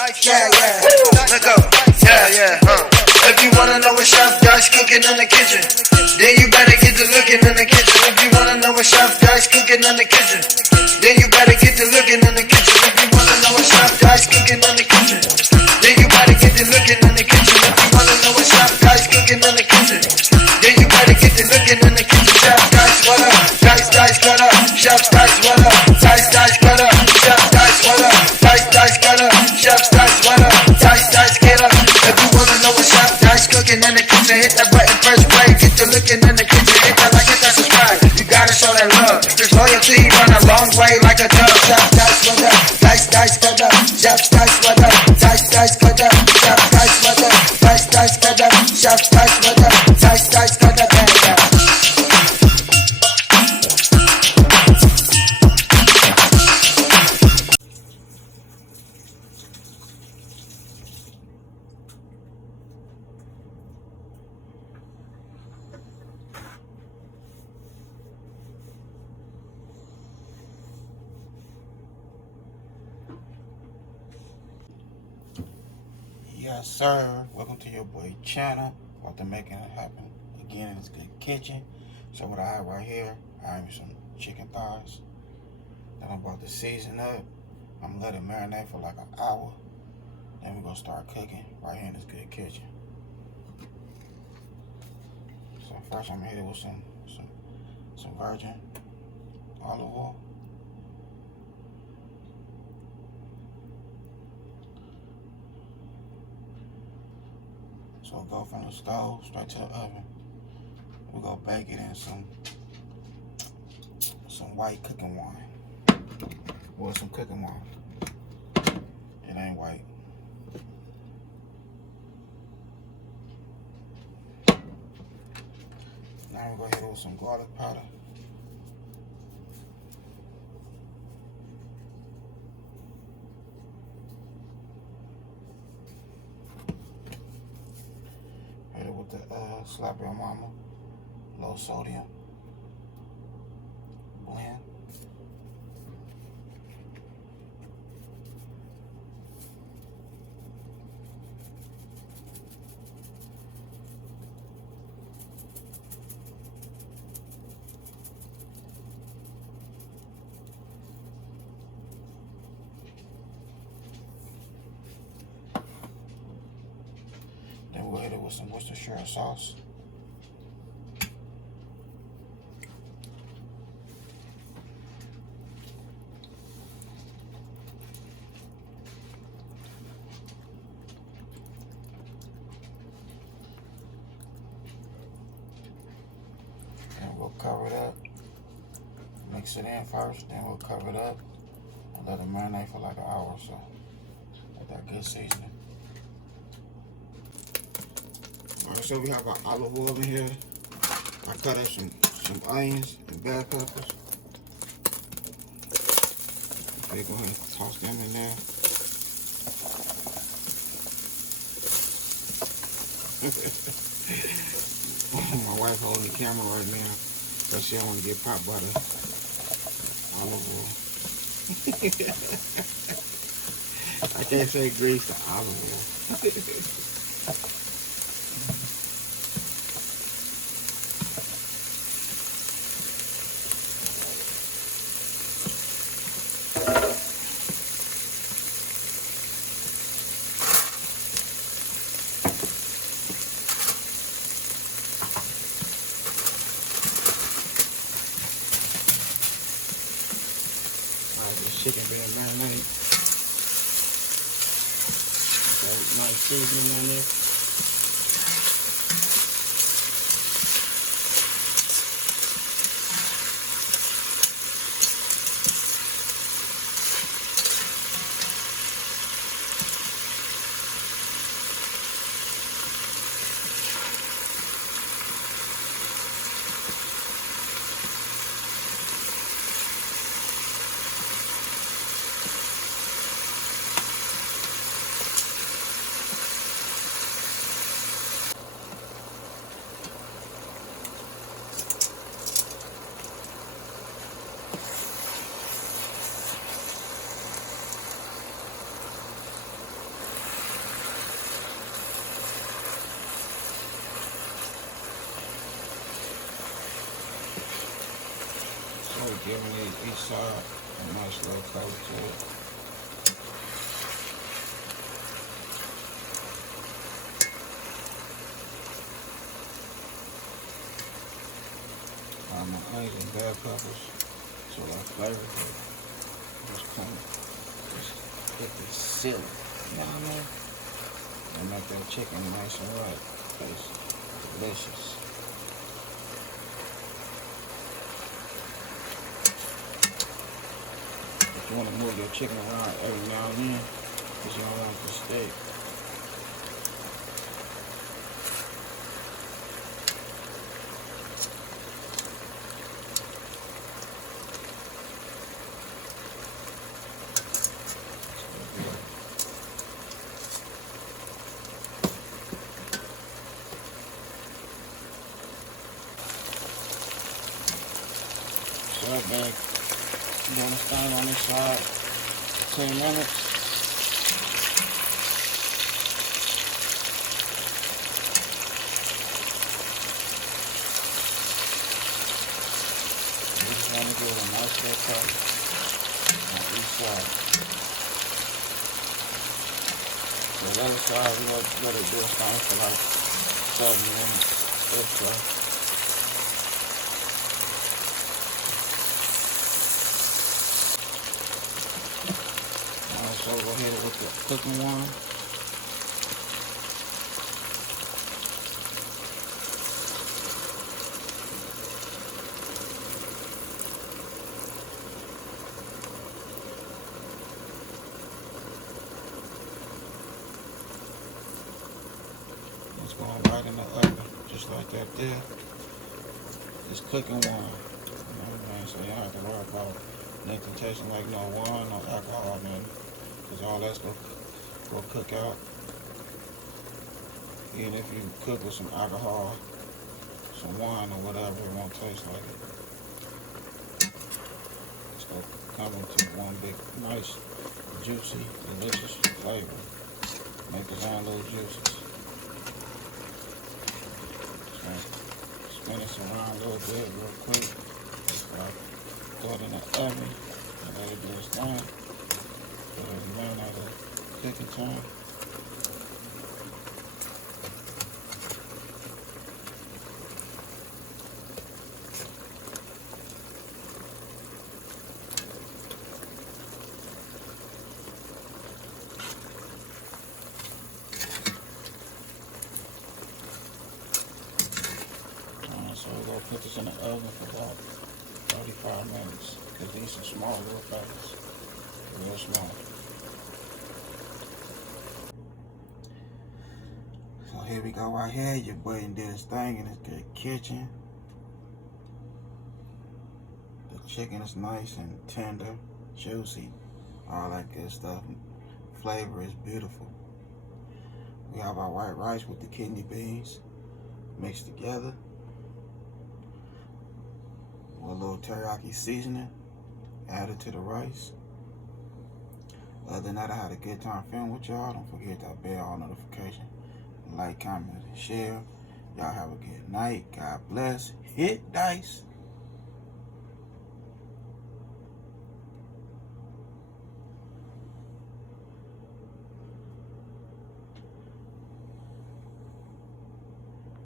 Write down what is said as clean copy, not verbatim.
Yeah, yeah. Let go. Yeah, yeah. If you wanna know what Chef Dice cooking in the kitchen, then you better get to looking in the kitchen. If you wanna know what Chef Dice cooking in the kitchen, then you better get to looking in the kitchen. If you wanna know what Chef Dice cooking in the kitchen, then you better get to looking in the kitchen. If you wanna know what Chef Dice cooking in the kitchen, then you better get to looking in the kitchen. Chef Dice, what up? Dice, what up? Chef Dice, what up? Dice, what up? Chef Dice, what up? Dice, what up? Chef Dice, what up? Dice, get up. If you wanna know what Chef Dice cooking in the kitchen, hit that button first play. Get to looking in the kitchen, hit that like, hit that subscribe. You gotta show that love. There's loyalty run a long way like a dove. Chef Dice, what up? Dice, what up? Chef Dice, what up? Dice, what up? Chef Dice, what up? Dice, what up? Chef Dice, what up? Dice, what up? Yes, sir. Welcome to your boy channel. About to make it happen again in this good kitchen. So what I have right here, I have some chicken thighs that I'm about to season up. I'm gonna let it marinate for like an hour. Then we're gonna start cooking right here in this good kitchen. So first I'm gonna hit it with some virgin olive oil. So we'll go from the stove straight to the oven. We're gonna bake it in some white cooking wine. Or some cooking wine. It ain't white. Now we're gonna hit it with some garlic powder. With the Slap Your Mama low sodium blend. Then we'll hit it with some Worcestershire sauce. And we'll cover it up. Mix it in first, then we'll cover it up and let it marinate for like an hour or so. With that good seasoning. Alright, so we have our olive oil in here. I cut up some onions and bell peppers. Okay, go ahead and toss them in there. My wife holding the camera right now because she don't want to get popped by the olive oil. I can't say grease to olive oil. Chicken being marinated. Got nice seasoning on there. each side. A nice little color to it. My onions and bell peppers, so that flavor just come, just hit the ceiling. You know what I mean? And make that chicken nice and right. It's delicious. But you want to move your chicken around every now and then, because you don't want it to stick. So back, doing this thing on this side for 10 minutes. We just want to give it a nice little color on each side. So the other side, we're going to let it do its thing for like 7 minutes or so. So we'll hit it with the cooking one. It's going right in the oven, just like that there. It's cooking one. You know what I mean? So you don't have to worry about nothing tasting like no wine, no alcohol, man. Because all that's going to cook out. Even if you cook with some alcohol, some wine or whatever, it won't taste like it. It's going to come into one big, nice, juicy, delicious flavor. Make its own little juices. So spin this around a little bit real quick. Throw it in the oven and let it do its thing. Man out of cooking time. So we're going to put this in the oven for about 35 minutes because these are small little packets, real small. So here we go right here. Your boy did his thing in his good kitchen. The chicken is nice and tender, juicy, all that good stuff. Flavor is beautiful. We have our white rice with the kidney beans mixed together with a little teriyaki seasoning added to the rice. Other than that, I had a good time filming with y'all. Don't forget that bell notification. Like, comment, share. Y'all have a good night. God bless. Hit dice.